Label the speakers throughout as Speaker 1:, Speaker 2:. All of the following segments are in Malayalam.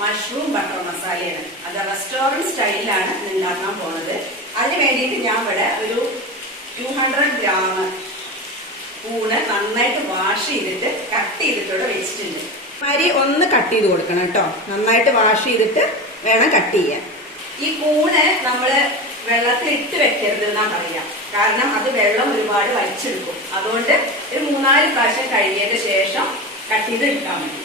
Speaker 1: മഷ്റൂം ബട്ടർ മസാലയാണ് അത് റെസ്റ്റോറന്റ് സ്റ്റൈലിലാണ് ഉണ്ടാക്കാൻ പോണത്. അതിന് വേണ്ടിയിട്ട് ഞാൻ ഇവിടെ ഒരു ടു ഹൺഡ്രഡ് ഗ്രാം കൂണ് നന്നായിട്ട് വാഷ് ചെയ്തിട്ട് കട്ട് ചെയ്തിട്ടോടെ വെച്ചിട്ടുണ്ട്. അരി ഒന്ന് കട്ട് ചെയ്ത് കൊടുക്കണം കേട്ടോ. നന്നായിട്ട് വാഷ് ചെയ്തിട്ട് വേണം കട്ട് ചെയ്യാൻ. ഈ കൂണ് നമ്മൾ വെള്ളത്തിൽ ഇട്ട് വെക്കരുത് എന്നാ പറയാ. കാരണം അത് വെള്ളം ഒരുപാട് വലിച്ചെടുക്കും. അതുകൊണ്ട് ഒരു മൂന്നാൽ പ്രാവശ്യം കഴുകിയതിന് ശേഷം കട്ട് ചെയ്ത് എടുക്കാൻ മതി.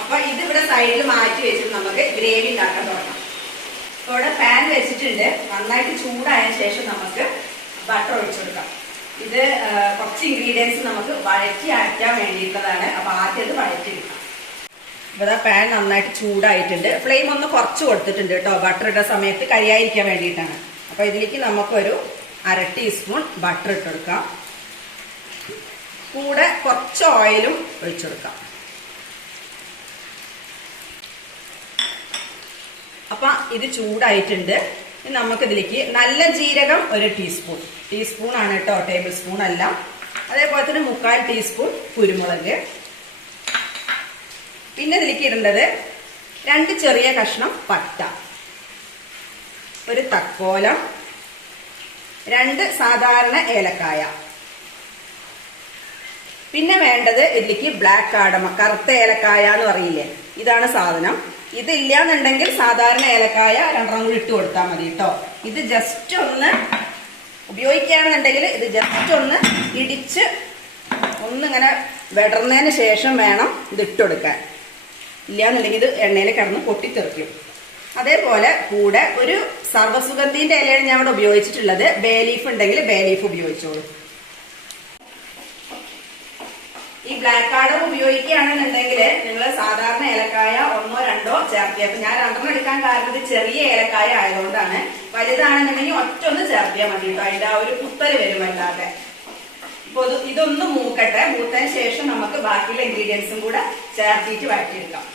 Speaker 1: അപ്പൊ ഇത് ഇവിടെ സൈഡിൽ മാറ്റി വെച്ചിട്ട് നമുക്ക് ഗ്രേവി ഉണ്ടാക്കാൻ തുടങ്ങാം. ഇപ്പൊ ഇവിടെ പാൻ വെച്ചിട്ടുണ്ട്. നന്നായിട്ട് ചൂടായ ശേഷം നമുക്ക് ബട്ടർ ഒഴിച്ചു കൊടുക്കാം. ഇത് കുറച്ച് ഇൻഗ്രീഡിയൻസ് നമുക്ക് വഴറ്റി അരയ്ക്കാൻ വേണ്ടിയിട്ടുള്ളതാണ്. അപ്പൊ ആദ്യം അത് വഴറ്റിയെടുക്കാം ഇവിടെ പാൻ നന്നായിട്ട് ചൂടായിട്ടുണ്ട്. ഫ്ലെയിം ഒന്ന് കുറച്ച് കൊടുത്തിട്ടുണ്ട് കേട്ടോ. ബട്ടർ ഇട്ട സമയത്ത് കരിയായിരിക്കാൻ വേണ്ടിയിട്ടാണ്. അപ്പൊ ഇതിലേക്ക് നമുക്കൊരു അര ടീസ്പൂൺ ബട്ടർ ഇട്ട് കൊടുക്കാം. കൂടെ കുറച്ച് ഓയിലും ഒഴിച്ചു കൊടുക്കാം. അപ്പൊ ഇത് ചൂടായിട്ടുണ്ട്. നമുക്കിതിലേക്ക് നല്ല ജീരകം ഒരു ടീസ്പൂൺ ടീസ്പൂൺ ആണ് കേട്ടോ ടേബിൾ സ്പൂൺ അല്ല. അതേപോലെ തന്നെ മുക്കാൽ ടീസ്പൂൺ കുരുമുളക്. പിന്നെ ഇതിലേക്ക് ഇടേണ്ടത് രണ്ട് ചെറിയ കഷ്ണം പട്ട. ഒരു തക്കോലം. രണ്ട് സാധാരണ ഏലക്കായ. പിന്നെ വേണ്ടത് ഇതിലേക്ക് ബ്ലാക്ക് ആടമ കറുത്ത ഏലക്കായ എന്ന് പറയില്ലേ? ഇതാണ് സാധനം. ഇതില്ല എന്നുണ്ടെങ്കിൽ സാധാരണ ഏലക്കായ രണ്ടെണ്ണം കൂടി ഇട്ട് കൊടുത്താൽ മതി കേട്ടോ ഇത് ജസ്റ്റ് ഒന്ന് ഉപയോഗിക്കുകയാണെന്നുണ്ടെങ്കിൽ ഇത് ജസ്റ്റ് ഒന്ന് ഇടിച്ച് ഒന്നിങ്ങനെ വിടർന്നതിന് ശേഷം വേണം ഇത് ഇട്ട് കൊടുക്കാൻ. ഇല്ലാന്നുണ്ടെങ്കിൽ ഇത് എണ്ണയിൽ കിടന്ന് പൊട്ടിത്തെറിക്കും. അതേപോലെ കൂടെ ഒരു സർവസുഗന്ധിന്റെ ഇലയാണ് ഞാൻ ഇവിടെ ഉപയോഗിച്ചിട്ടുള്ളത്. ബേ ലീഫ് ഉണ്ടെങ്കിൽ ബേ ലീഫ് ഉപയോഗിച്ചോളൂ. ഈ ബ്ലാക്ക് കാർഡും ഉപയോഗിക്കുകയാണെന്നുണ്ടെങ്കിൽ നിങ്ങൾ സാധാരണ ഏലക്കായ ഒന്നോ രണ്ടോ ചേർക്കുക. അപ്പൊ ഞാൻ രണ്ടെണ്ണം എടുക്കാൻ കാരണം ഇത് ചെറിയ ഏലക്കായ ആയതുകൊണ്ടാണ്. വലുതാണെന്നുണ്ടെങ്കിൽ ഒറ്റ ഒന്ന് ചേർത്തിയാൽ മതി കേട്ടോ. അതിന്റെ ആ ഒരു കുത്തൽ വരും അല്ലാതെ ഇപ്പൊ ഇതൊന്ന് മൂക്കട്ടെ. മൂത്തതിന് ശേഷം നമുക്ക് ബാക്കിയുള്ള ഇൻഗ്രീഡിയൻസും കൂടെ ചേർത്തിട്ട് വഴറ്റിയെടുക്കാം.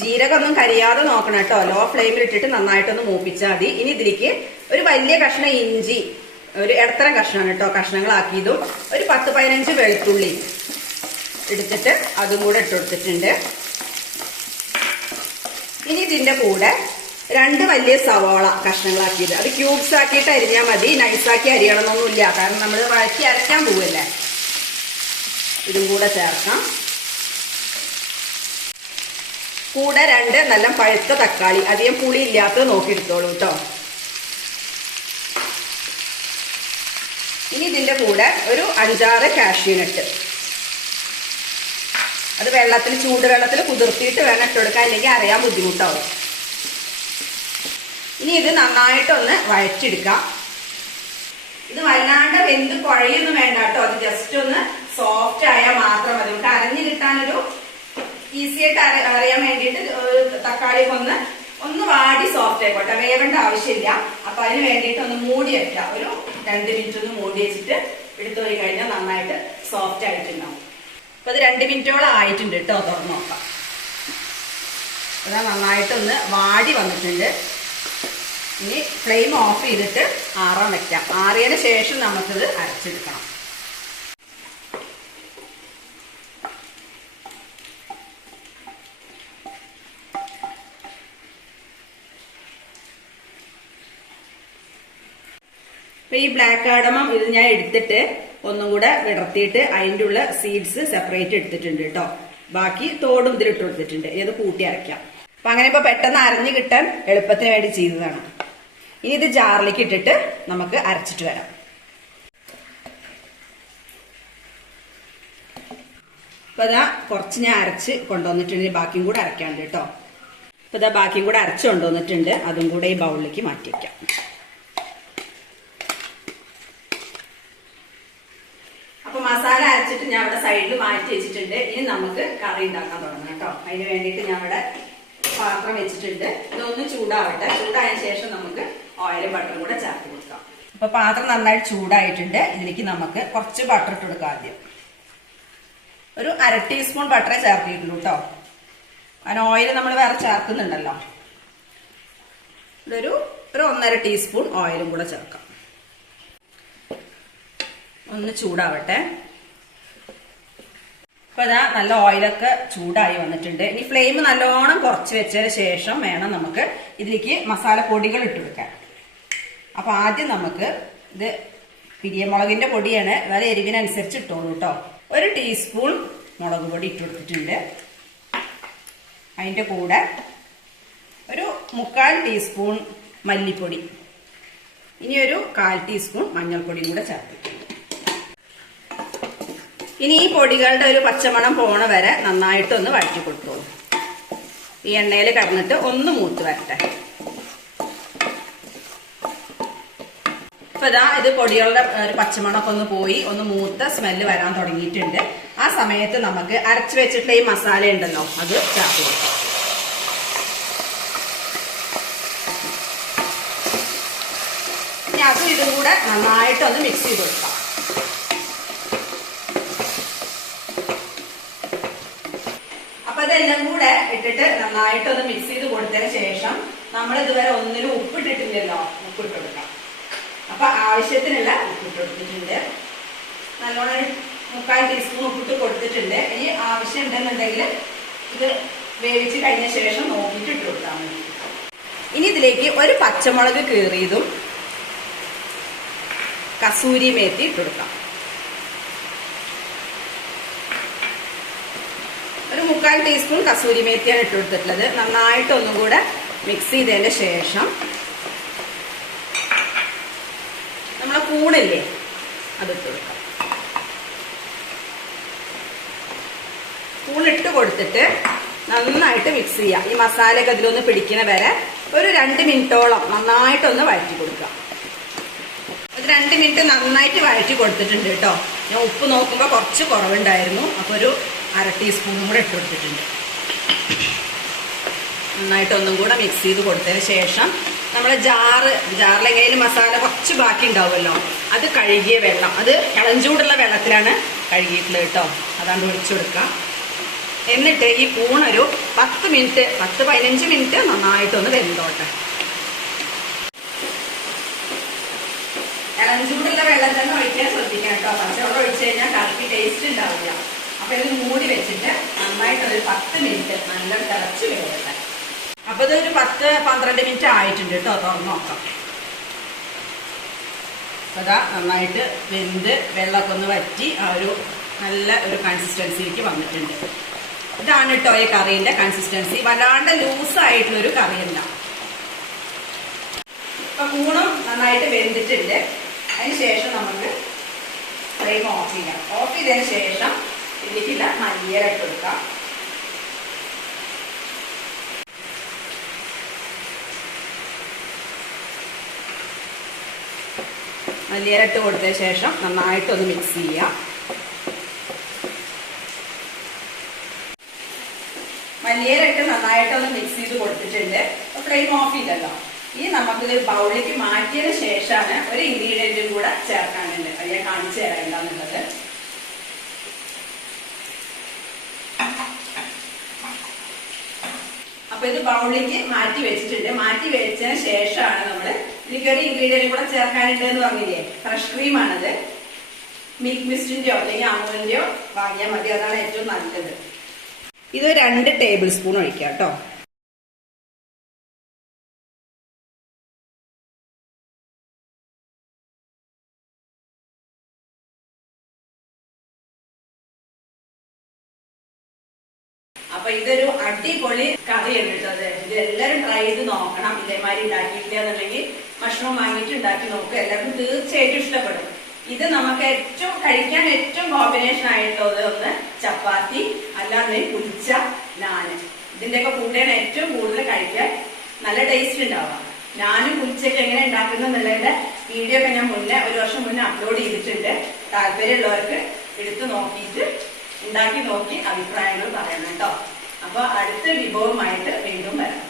Speaker 1: ജീരകമൊന്നും കരിയാതെ നോക്കണം കേട്ടോ. ലോ ഫ്ലെയിമിൽ ഇട്ടിട്ട് നന്നായിട്ടൊന്ന് മൂപ്പിച്ചാൽ മതി. ഇനി ഇതിലേക്ക് ഒരു വലിയ കഷ്ണം ഇഞ്ചി ഒരു ഇടത്തരം കഷ്ണമാണ് കേട്ടോ കഷ്ണങ്ങളാക്കിയതും. ഒരു പത്ത് പതിനഞ്ച് വെളുത്തുള്ളി എടുത്തിട്ട് അതും കൂടെ ഇട്ട് കൊടുത്തിട്ടുണ്ട്. ഇനി ഇതിന്റെ കൂടെ രണ്ട് വലിയ സവാള കഷ്ണങ്ങളാക്കിയത്. അത് ക്യൂബ്സ് ആക്കിയിട്ട് അരിഞ്ഞാൽ മതി. നൈസാക്കി അരിയണമെന്നൊന്നുമില്ല. കാരണം നമ്മൾ വഴറ്റി അരയ്ക്കാൻ പോവല്ലേ? ഇതും കൂടെ ചേർക്കാം. കൂടെ രണ്ട് നല്ല പഴുത്ത തക്കാളി. അധികം പുളി ഇല്ലാത്തത് നോക്കിയെടുത്തോളൂ കേട്ടോ ഇനി ഇതിന്റെ കൂടെ ഒരു അഞ്ചാറ് കാഷ്യൂനട്ട് അത് വെള്ളത്തിൽ ചൂട് വെള്ളത്തിൽ കുതിർത്തിയിട്ട് വേണം ഇട്ട് കൊടുക്കാൻ അല്ലെങ്കിൽ അറിയാൻ ബുദ്ധിമുട്ടാവും. ഇനി ഇത് നന്നായിട്ടൊന്ന് വഴറ്റിയെടുക്കാം ഇത് വല്ലാണ്ട് വെന്ത് കുഴയൊന്നും വേണ്ട കേട്ടോ. അത് ജസ്റ്റ് ഒന്ന് സോഫ്റ്റ് ആയാൽ മാത്രം മതി. നമുക്ക് അരഞ്ഞു കിട്ടാനൊരു ഈസി ആയിട്ട് അറിയാൻ വേണ്ടിയിട്ട് തക്കാളി ഒന്ന് ഒന്ന് വാടി സോഫ്റ്റ് ആയിക്കോട്ടെ. വേവേണ്ട ആവശ്യമില്ല. അപ്പൊ അതിന് വേണ്ടിയിട്ട് ഒന്ന് മൂടി വെക്കാം ഒരു രണ്ട് മിനിറ്റ് ഒന്ന് മൂടി വെച്ചിട്ട് എടുത്തു പോയി കഴിഞ്ഞാൽ നന്നായിട്ട് സോഫ്റ്റ് ആയിട്ടുണ്ടാവും. രണ്ട് മിനിറ്റോളം ആയിട്ടുണ്ട് കേട്ടോ തുറന്ന് നോക്കാം. അതാ നന്നായിട്ടൊന്ന് വാടി വന്നിട്ടുണ്ട്. ഇനി ഫ്ലെയിം ഓഫ് ചെയ്തിട്ട് ആറാൻ വെക്കാം. ആറിയതിന് ശേഷം നമുക്കിത് അരച്ചെടുക്കണം. ഈ ബ്ലാക്ക് കാർഡമം ഇത് ഞാൻ എടുത്തിട്ട് ഒന്നും കൂടെ വിടർത്തിയിട്ട് അതിന്റെ ഉള്ള സീഡ്സ് സെപ്പറേറ്റ് എടുത്തിട്ടുണ്ട് കേട്ടോ. ബാക്കി തോടും ഇതിലിട്ട് കൊടുത്തിട്ടുണ്ട്. ഇത് കൂട്ടി അരയ്ക്കാം. അപ്പൊ അങ്ങനെ ഇപ്പൊ പെട്ടെന്ന് അരഞ്ഞു കിട്ടാൻ എളുപ്പത്തിന് വേണ്ടി ചെയ്തതാണ്. ഇനി ഇത് ജാറിലേക്ക് ഇട്ടിട്ട് നമുക്ക് അരച്ചിട്ട് വരാം. ഇപ്പൊ ഇതാ കുറച്ച് ഞാൻ അരച്ച് കൊണ്ടുവന്നിട്ടുണ്ട്. ബാക്കിയും കൂടെ അരയ്ക്കാണ്ട് കേട്ടോ. ഇപ്പൊ ഇതാ ബാക്കിയും കൂടെ അരച്ച് കൊണ്ടുവന്നിട്ടുണ്ട്. അതും കൂടെ ഈ ബൗളിലേക്ക് മാറ്റി വെക്കാം. അപ്പൊ മസാല അരച്ചിട്ട് ഞാൻ ഇവിടെ സൈഡിൽ മാറ്റി വെച്ചിട്ടുണ്ട്. ഇനി നമുക്ക് കറി ഉണ്ടാക്കാൻ തുടങ്ങാം കേട്ടോ. അതിന് വേണ്ടിയിട്ട് ഞാൻ ഇവിടെ പാത്രം വെച്ചിട്ടുണ്ട്. ഇതൊന്ന് ചൂടാവട്ടെ. ചൂടായ ശേഷം നമുക്ക് ഓയിലും ബട്ടറും കൂടെ ചേർത്ത് കൊടുക്കാം. അപ്പൊ പാത്രം നന്നായിട്ട് ചൂടായിട്ടുണ്ട്. ഇതിലേക്ക് നമുക്ക് കുറച്ച് ബട്ടർ ഇട്ട് കൊടുക്കാം ആദ്യം. ഒരു അര ടീസ്പൂൺ ബട്ടറെ ചേർത്തിട്ടുള്ളൂ കേട്ടോ. അതിന് ഓയിൽ നമ്മൾ വേറെ ചേർക്കുന്നുണ്ടല്ലോ. ഒരു ഒരു ഒന്നര ടീസ്പൂൺ ഓയിലും കൂടെ ചേർക്കാം. ഒന്ന് ചൂടാവട്ടെ. അപ്പൊ ഇതാ നല്ല ഓയിലൊക്കെ ചൂടായി വന്നിട്ടുണ്ട്. ഇനി ഫ്ലെയിം നല്ലോണം കുറച്ച് വെച്ചതിന് ശേഷം വേണം നമുക്ക് ഇതിലേക്ക് മസാല പൊടികൾ ഇട്ട് കൊടുക്കാൻ അപ്പൊ ആദ്യം നമുക്ക് ഇത് പിരിയമുളകിന്റെ പൊടിയാണ്. വേറെ എരിവിനനുസരിച്ച് ഇട്ടോളൂ കേട്ടോ ഒരു ടീസ്പൂൺ മുളക് പൊടി ഇട്ട് കൊടുത്തിട്ടുണ്ട്. അതിന്റെ കൂടെ ഒരു മുക്കാൽ ടീസ്പൂൺ മല്ലിപ്പൊടി. ഇനി ഒരു കാൽ ടീസ്പൂൺ മഞ്ഞൾപ്പൊടിയും കൂടെ ചേർത്തിട്ടുണ്ട്. ഇനി ഈ പൊടികളുടെ ഒരു പച്ചമണം പോണ വരെ നന്നായിട്ടൊന്ന് വഴറ്റി കൊടുത്തോളൂ. ഈ എണ്ണയിൽ കടന്നിട്ട് ഒന്ന് മൂത്ത് വരട്ടെ. ഇപ്പൊ ഇതാ ഇത് പൊടികളുടെ ഒരു പച്ചമണമൊക്കെ ഒന്ന് പോയി ഒന്ന് മൂത്ത സ്മെല്ല് വരാൻ തുടങ്ങിയിട്ടുണ്ട്. ആ സമയത്ത് നമുക്ക് അരച്ചു വെച്ചിട്ടുള്ള ഈ മസാല ഉണ്ടല്ലോ അത് ചേർത്ത് കൊടുക്കാം. ഇനി അതും ഇതും കൂടെ നന്നായിട്ടൊന്ന് മിക്സ് ചെയ്ത് കൊടുക്കാം അപ്പൊ ഇതെല്ലാം കൂടെ ഇട്ടിട്ട് നന്നായിട്ട് ഒന്ന് മിക്സ് ചെയ്ത് കൊടുത്തതിന് ശേഷം നമ്മൾ ഇതുവരെ ഒന്നിനും ഉപ്പിട്ടിട്ടില്ലല്ലോ. ഉപ്പിട്ട് കൊടുക്കാം അപ്പൊ ആവശ്യത്തിനല്ല ഉപ്പിട്ട് കൊടുത്തിട്ടുണ്ട് നല്ലോണം മുക്കാൽ ടീസ്പൂൺ ഉപ്പിട്ട് കൊടുത്തിട്ടുണ്ട്. ഇനി ആവശ്യം ഉണ്ടെന്നുണ്ടെങ്കിൽ ഇത് വേവിച്ച് കഴിഞ്ഞ ശേഷം നോക്കിയിട്ട് ഇട്ട് കൊടുത്താൽ മതി. ഇനി ഇതിലേക്ക് ഒരു പച്ചമുളക് കീറിയതും കസൂരി മേത്തി ഇട്ട് കൊടുക്കാം ഒരു മുക്കാൽ ടീസ്പൂൺ കസൂരി മേത്തിയാണ് ഇട്ട് കൊടുത്തിട്ടുള്ളത്. നന്നായിട്ട് ഒന്നും കൂടെ മിക്സ് ചെയ്തതിന്റെ ശേഷം നമ്മളെ കൂണില്ലേ അതിട്ട് കൊടുക്കാം. കൂണിട്ട് കൊടുത്തിട്ട് നന്നായിട്ട് മിക്സ് ചെയ്യുക ഈ മസാലയൊക്കെ അതിലൊന്ന് പിടിക്കുന്ന വരെ ഒരു രണ്ട് മിനിറ്റോളം നന്നായിട്ടൊന്ന് വഴറ്റി കൊടുക്കുക ഒരു രണ്ട് മിനിറ്റ് നന്നായിട്ട് വഴറ്റി കൊടുത്തിട്ടുണ്ട് കേട്ടോ. ഞാൻ ഉപ്പ് നോക്കുമ്പോൾ കുറച്ച് കുറവുണ്ടായിരുന്നു. അപ്പോൾ ഒരു അര ടീസ്പൂണും കൂടെ ഇട്ട് കൊടുത്തിട്ടുണ്ട്. നന്നായിട്ട് ഒന്നും കൂടെ മിക്സ് ചെയ്ത് കൊടുത്തതിന് ശേഷം നമ്മൾ ജാറ് ജാറിൽ എങ്ങനെയും മസാല കുറച്ച് ബാക്കി ഉണ്ടാവുമല്ലോ. അത് കഴുകിയ വെള്ളം അത് ഇളഞ്ചൂടുള്ള വെള്ളത്തിലാണ് കഴുകിയിട്ടുള്ളത് കേട്ടോ. അതാണ്ട് ഒഴിച്ചു കൊടുക്കുക. എന്നിട്ട് ഈ കൂണൊരു പത്ത് മിനിറ്റ് പത്ത് പതിനഞ്ച് മിനിറ്റ് നന്നായിട്ടൊന്ന് വെന്തോട്ടെ. ഇളഞ്ചൂടുള്ള വെള്ളം തന്നെ ഒഴിക്കാൻ ശ്രദ്ധിക്കാം കേട്ടോ. പച്ചവെള്ളം ഒഴിച്ചു കഴിഞ്ഞാൽ കറക്റ്റ് ടേസ്റ്റ് ഉണ്ടാവില്ല. അപ്പൊ ഇത് ഒരു പത്ത് മിനിറ്റ് നല്ല തിളച്ച് വേവട്ടെ അപ്പൊ ഇതൊരു പത്ത് പന്ത്രണ്ട് മിനിറ്റ് ആയിട്ടുണ്ട് കേട്ടോ. തുറന്നു നോക്കാം. അതാ നന്നായിട്ട് വെന്ത് വെള്ളമൊക്കെ ഒന്ന് വറ്റി ആ ഒരു നല്ല ഒരു കൺസിസ്റ്റൻസിയിലേക്ക് വന്നിട്ടുണ്ട്. ഇതാണ് കേട്ടോ ഈ കറീന്റെ കൺസിസ്റ്റൻസി വല്ലാണ്ട് ലൂസായിട്ടുള്ള ഒരു കറിയല്ല. ഇപ്പൊ കൂണും നന്നായിട്ട് വെന്തിട്ടുണ്ട്. അതിന് ശേഷം നമുക്ക് ഫ്ലെയിം ഓഫ് ചെയ്യാം. ഓഫ് ചെയ്തതിന് ശേഷം ഇതിലേക്കില്ല മല്ലിയില കൊടുക്കാം. മല്ലിയില കൊടുത്ത ശേഷം നന്നായിട്ട് ഒന്ന് മിക്സ് ചെയ്യാം. മല്ലിയില നന്നായിട്ടൊന്ന് മിക്സ് ചെയ്ത് കൊടുത്തിട്ടുണ്ട്. ഫ്ലെയിം ഓഫ് ചെയ്തല്ലോ. ഇനി നമുക്കിത് ബൗളിലേക്ക് മാറ്റിയതിന് ശേഷമാണ് ഒരു ഇൻഗ്രീഡിയന്റും കൂടെ ചേർക്കാനുണ്ട്. അത് ഞാൻ കാണിച്ചു തരാം അപ്പൊ ഇത് ബൗളിലേക്ക് മാറ്റി വെച്ചിട്ടുണ്ട്. മാറ്റി വെച്ചതിന് ശേഷമാണ് നമ്മൾ ഇതിലേക്ക് ഇൻഗ്രീഡിയന്റ് കൂടെ ചേർക്കാനുണ്ട് എന്ന് പറഞ്ഞില്ലേ ഫ്രഷ് ക്രീമാണത് മിൽക്ക് മിസ്റ്റിന്റെയോ അല്ലെങ്കിൽ അമൂലിന്റെയോ വാങ്ങിയാൽ മതി. അതാണ് ഏറ്റവും നല്ലത്. ഇത് രണ്ട് ടേബിൾ സ്പൂൺ ഒഴിക്കാം കേട്ടോ. അപ്പൊ ഇതൊരു അടിപൊളി കറിയാണ് കേട്ടത് ഇത് എല്ലാവരും ട്രൈ ചെയ്ത് നോക്കണം. ഇതേമാതിരി ഉണ്ടാക്കിയിട്ടില്ല എന്നുണ്ടെങ്കിൽ മഷ്റൂം വാങ്ങിയിട്ട് ഉണ്ടാക്കി നോക്കുക. എല്ലാവർക്കും തീർച്ചയായിട്ടും ഇഷ്ടപ്പെടും. ഇത് നമുക്ക് ഏറ്റവും കഴിക്കാൻ ഏറ്റവും കോമ്പിനേഷൻ ആയിട്ടുള്ളത് ഒന്ന് ചപ്പാത്തി അല്ലാതെ കുളിച്ച നാന്. ഇതിന്റെയൊക്കെ കൂടെയാണ് ഏറ്റവും കൂടുതൽ കഴിക്കാൻ നല്ല ടേസ്റ്റ് ഉണ്ടാവുക. ഞാനും കുളിച്ചൊക്കെ എങ്ങനെ ഉണ്ടാക്കുന്നു എന്നുള്ളതിന്റെ വീഡിയോ ഒക്കെ ഞാൻ മുന്നേ ഒരു വർഷം മുന്നേ അപ്ലോഡ് ചെയ്തിട്ടുണ്ട്. താല്പര്യമുള്ളവർക്ക് എടുത്തു നോക്കിയിട്ട് ഉണ്ടാക്കി നോക്കി അഭിപ്രായങ്ങൾ പറയണം കേട്ടോ. അപ്പൊ അടുത്ത വിഭവമായിട്ട് വീണ്ടും വരാം.